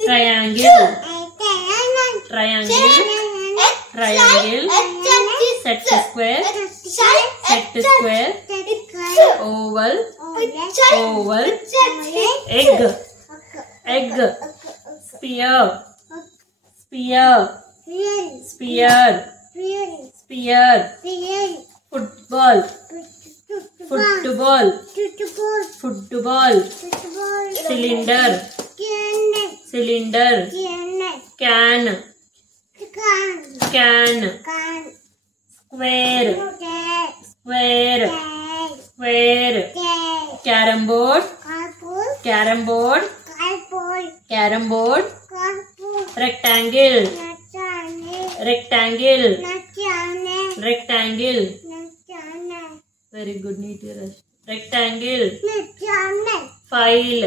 Triangle triangle triangle set square oval oval egg egg sphere sphere sphere sphere football football football cylinder cylinder can can square square square carrom board carrom board carrom board rectangle rectangle rectangle very good neat rectangle file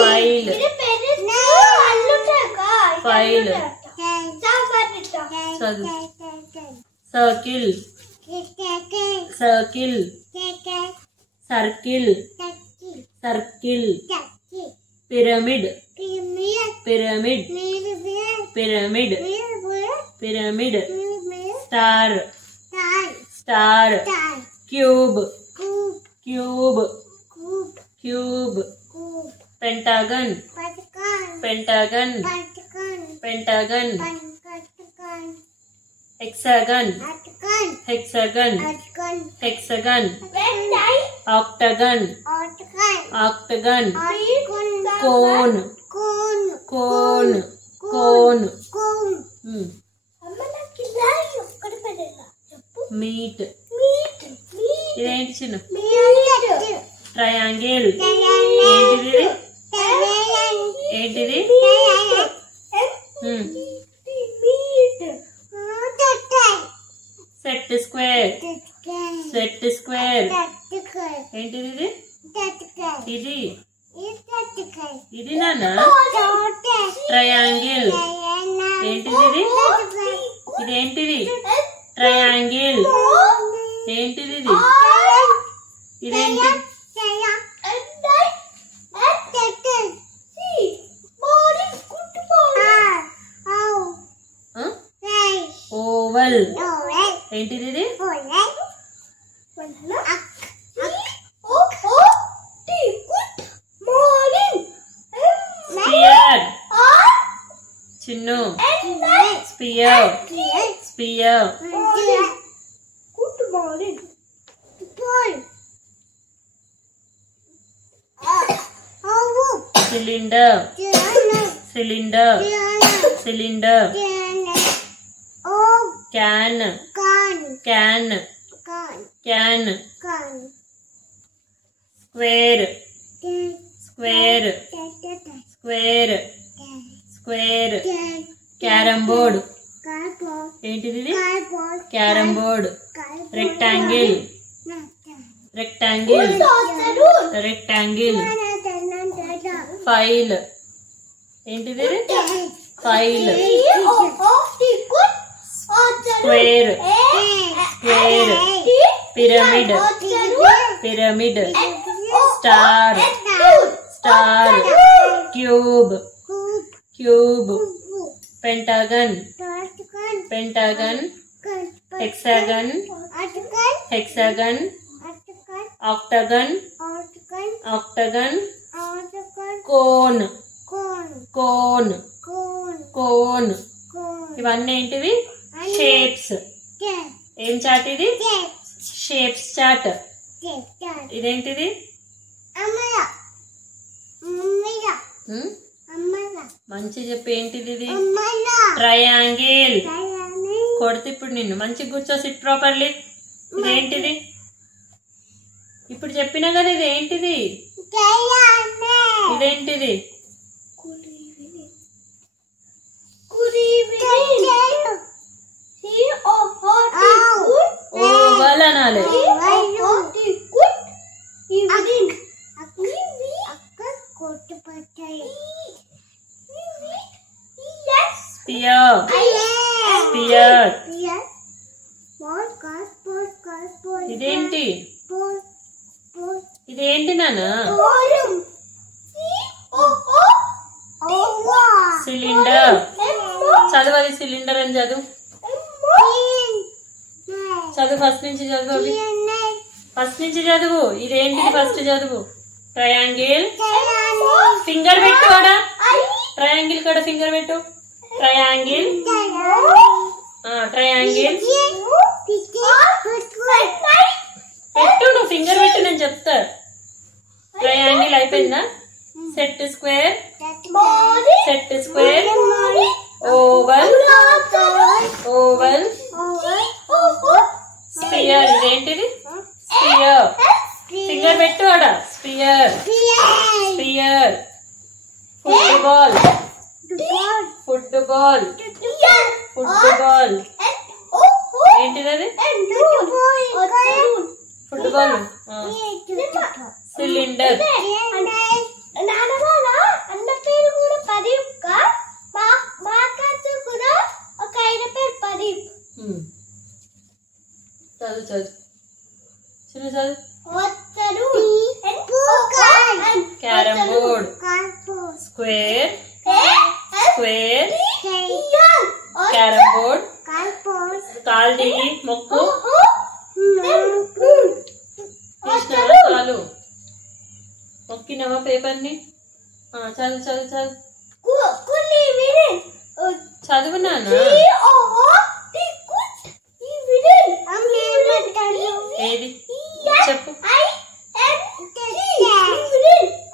file file circle circle circle circle pyramid pyramid pyramid pyramid star star cube cube cube pentagon pentagon pentagon hexagon hexagon hexagon octagon octagon cone cone cone meet ఇదేంటి చిన్న triangle ఏంటిది ఏంటిది set square set square ఏంటిది ఇది ఇది నాన్న triangle ఏంటిది ఇది ఇదేంటిది ట్రయాంగిల్ ఏంటిది ఇది ఇదేంటి ఓవల్ ఏంటిది ఇది స్పియర్ చిన్ను sphere sphere cylinder cylinder cylinder can can can square square square square carrom board ఏంటిది carrom board rectangle rectangle rectangle file ఏంటిది file square square pyramid pyramid star star cube cube pentagon pentagon hexagon hexagon octagon octagon cone cone cone ఇవన్నీ ఏంటివి shapes ఏం chat ఇది shapes chat ఇదేంటిది మంచి చెప్పి ఏంటిది ఇది ట్రయాంగిల్ కొడితే ఇప్పుడు నిన్ను మంచిగా కూర్చో సిట్ ప్రాపర్లీ ఇదేంటిది ఇప్పుడు చెప్పినా కదా ఇది ఏంటిది ఇదేంటిది ఓవల్ అనాలి స్పియర్ స్పియర్ ఇదేంటి ఇదేంటి నాన్న? సిలిండర్. చదువు అది సిలిండర్ అని చదువు. చదువు ఫస్ట్ నుంచి చదువు. అవి ఫస్ట్ నుంచి చదువు. ఇదేంటిది ఫస్ట్ చదువు. ట్రయాంగిల్. ఫింగర్ పెట్టు ఆడ. ట్రయాంగిల్ కాడ ఫింగర్ పెట్టు. ట్రయాంగిల్. ట్రయాంగిల్ పెట్టు. నువ్వు ఫింగర్ పెట్టు, నేను చెప్తా. ట్రయాంగిల్ అయిపోయిందా? Set square. Set square. Oval. Oval. Sphere. ఇదేంటిది? స్పియర్. ఫింగర్ పెట్టు ఆడ. Sphere. Sphere. Football. Football. Football. ఏంటిది అది? ఫుట్బాల్. సిలిండర్. అన్న పేరు కూడా పరీప్. మా కూడా ఒక ఆయన పేరు పరీప్. చదువు చదువు. చిన్న చదువు. Carrom board. Square. Square. Carrom board. కాలు దిగి మొక్కు. తీసినావా కాలు? మొక్కినావా పేపర్ ని? చదువు చదువు చదువు. చదువు నాన్న. ఏది చెప్పు.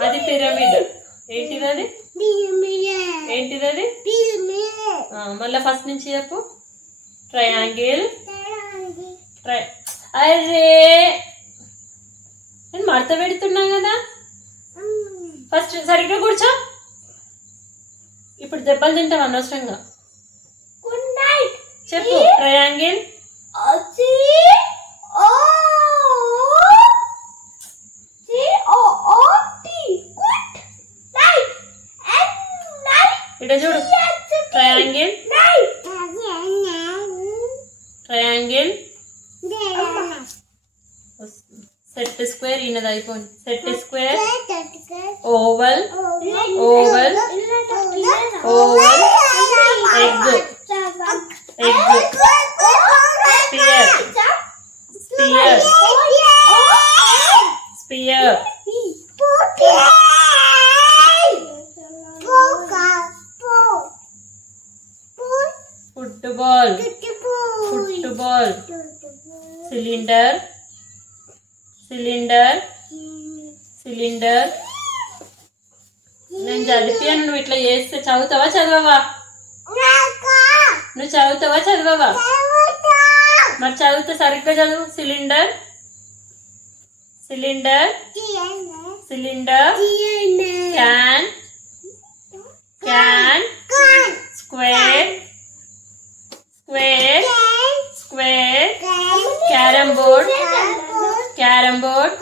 అది పిరమిడ్. ఏంటిది అది? ఏంటిది అది? మళ్ళా ఫస్ట్ నుంచి చెప్పు. ట్రయాంగిల్. అరే నేను మడత పెడుతున్నా కదా. ఫస్ట్ సరిగ్గా కూర్చో. ఇప్పుడు దెబ్బలు తింటావు అనవసరంగా. చెప్పు. ట్రయాంగిల్. ఇక్కడ చూడు. ట్రయాంగిల్. ట్రయాంగిల్. Set square. ఈయనది అయిపోయింది. Set square. Oval. Oval. Oval. Egg. Egg. Sphere. Sphere. Sphere. Football. Football. Cylinder. Cylinder. Cylinder. నేను చదివాను. నువ్వు ఇట్లా చేస్తే చదువుతావా చదవవా? నువ్వు చదువుతావా చదవవా? మరి చదివితే సరిగ్గా చదువు. Cylinder. Cylinder. Cylinder. Can. Can. Square. Square. Square. Carrom board. Carrom board.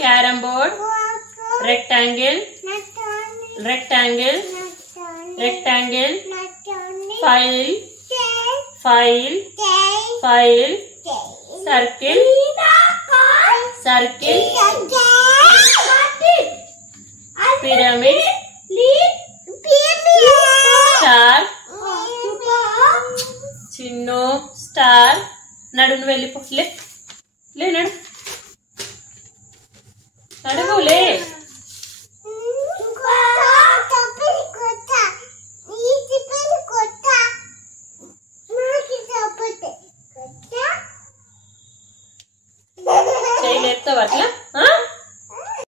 Carrom board. Rectangle. Rectangle. Rectangle. File. File. File. Circle. Circle. Pyramid. Star. Chinnu. Star. నడు. నువ్వు వెళ్ళిపో. లే లే నడు. నడువు లే. చేయలేపుతావు అట్లా.